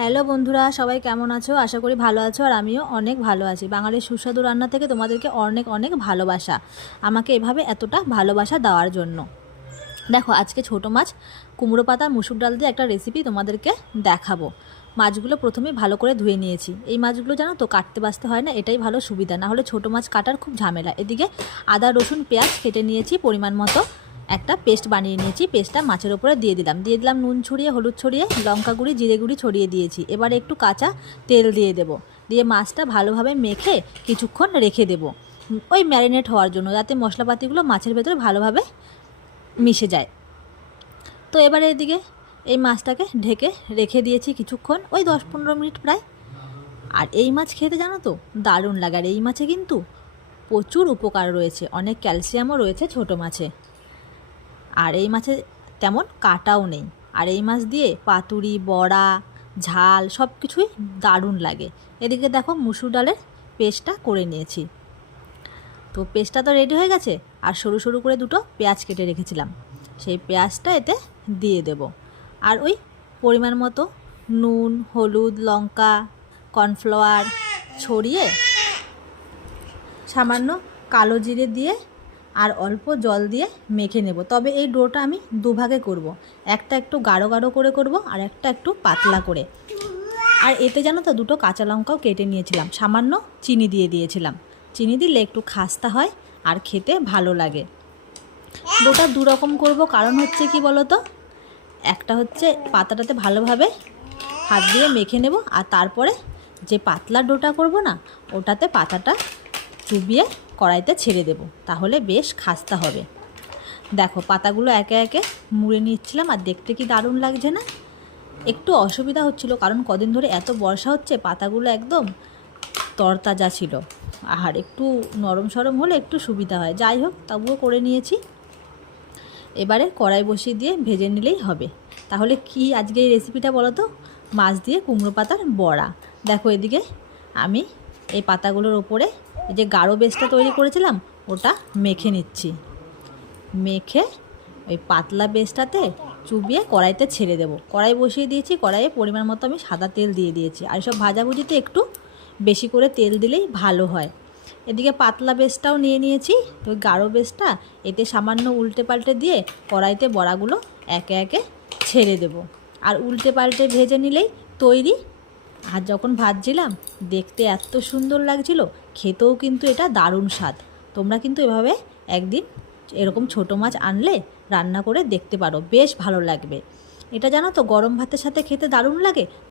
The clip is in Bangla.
হ্যালো বন্ধুরা, সবাই কেমন আছো? আশা করি ভালো আছো। আর আমিও অনেক ভালো আছি। বাঙালির সুস্বাদু রান্না থেকে তোমাদেরকে অনেক অনেক ভালোবাসা, আমাকে এভাবে এতটা ভালোবাসা দেওয়ার জন্য। দেখো, আজকে ছোটো মাছ কুমড়ো পাতা মুসুর ডাল দিয়ে একটা রেসিপি তোমাদেরকে দেখাবো। মাছগুলো প্রথমে ভালো করে ধুয়ে নিয়েছি। এই মাছগুলো জানো তো কাটতে বাছতে হয় না, এটাই ভালো সুবিধা, না হলে ছোটো মাছ কাটার খুব ঝামেলা। এদিকে আদা রসুন পেঁয়াজ কেটে নিয়েছি, পরিমাণ মতো একটা পেস্ট বানিয়ে নিয়েছি। পেস্টটা মাছের ওপরে দিয়ে দিলাম নুন ছড়িয়ে, হলুদ ছড়িয়ে, লঙ্কা গুঁড়ি, জিরে গুঁড়ি ছড়িয়ে দিয়েছি। এবারে একটু কাঁচা তেল দিয়ে দেবো, দিয়ে মাছটা ভালোভাবে মেখে কিছুক্ষণ রেখে দেবো ওই ম্যারিনেট হওয়ার জন্য, যাতে মশলাপাতিগুলো মাছের ভেতরে ভালোভাবে মিশে যায়। তো এবারে এদিকে এই মাছটাকে ঢেকে রেখে দিয়েছি কিছুক্ষণ, ওই 10-15 মিনিট প্রায়। আর এই মাছ খেতে জানো তো দারুণ লাগে। আর এই মাছে কিন্তু প্রচুর উপকার রয়েছে, অনেক ক্যালসিয়ামও রয়েছে ছোটো মাছে। আর এই মাছে তেমন কাটাও নেই। আর এই মাছ দিয়ে পাতুরি, বড়া, ঝাল সব কিছুই দারুণ লাগে। এদিকে দেখো মুসুর ডালের পেস্টটা করে নিয়েছি। তো পেস্টটা তো রেডি হয়ে গেছে। আর সরু সরু করে দুটো পেঁয়াজ কেটে রেখেছিলাম, সেই পেঁয়াজটা এতে দিয়ে দেব। আর ওই পরিমাণ মতো নুন, হলুদ, লঙ্কা, কর্নফ্লাওয়ার ছড়িয়ে, সামান্য কালো জিরে দিয়ে আর অল্প জল দিয়ে মেখে নেব। তবে এই ডোটা আমি দুভাগে করব, একটা একটু গাঢ় গাঢ় করে করব, আর একটা একটু পাতলা করে। আর এতে জানো তো দুটো কাঁচা লঙ্কাও কেটে নিয়েছিলাম, সামান্য চিনি দিয়ে দিয়েছিলাম। চিনি দিলে একটু খাস্তা হয় আর খেতে ভালো লাগে। ডোটা দুরকম করব, কারণ হচ্ছে কি বলো তো, একটা হচ্ছে পাতাটাতে ভালোভাবে হাত দিয়ে মেখে নেব, আর তারপরে যে পাতলা ডোটা করব না, ওটাতে পাতাটা চুবিয়ে কড়াইতে ছেড়ে দেব, তাহলে বেশ খাস্তা হবে। দেখো পাতাগুলো একে একে মুড়ে নিচ্ছিলাম, আর দেখতে কি দারুণ লাগছে না? একটু অসুবিধা হচ্ছিল, কারণ কদিন ধরে এত বর্ষা হচ্ছে, পাতাগুলো একদম তরতাজা ছিল। আর একটু নরম সরম হলে একটু সুবিধা হয়। যাই হোক, তবুও করে নিয়েছি। এবারে কড়াই বসিয়ে দিয়ে ভেজে নিলেই হবে। তাহলে কি আজকে এই রেসিপিটা বলো তো? মাছ দিয়ে কুমড়ো পাতার বড়া। দেখো এদিকে আমি এই পাতাগুলোর ওপরে এই যে গাঢ় বেসটা তৈরি করেছিলাম, ওটা মেখে নিচ্ছি। মেখে ওই পাতলা বেসটাতে চুবিয়ে কড়াইতে ছেড়ে দেবো। কড়াই বসিয়ে দিয়েছি, কড়াইয়ে পরিমাণ মতো আমি সাদা তেল দিয়ে দিয়েছি। আর এসব ভাজাভুজিতে একটু বেশি করে তেল দিলেই ভালো হয়। এদিকে পাতলা বেসটাও নিয়ে নিয়েছি। তো গাঢ় বেসটা এতে সামান্য উল্টে পাল্টে দিয়ে কড়াইতে বড়াগুলো একে একে ছেড়ে দেব। আর উল্টে পাল্টে ভেজে নিলেই তৈরি। আর যখন ভাজছিলাম দেখতে এত সুন্দর লাগছিল, খেতেও কিন্তু এটা দারুণ স্বাদ। তোমরা কিন্তু এভাবে একদিন এরকম ছোটো মাছ আনলে রান্না করে দেখতে পারো, বেশ ভালো লাগবে। এটা জানো তো গরম ভাতের সাথে খেতে দারুণ লাগে।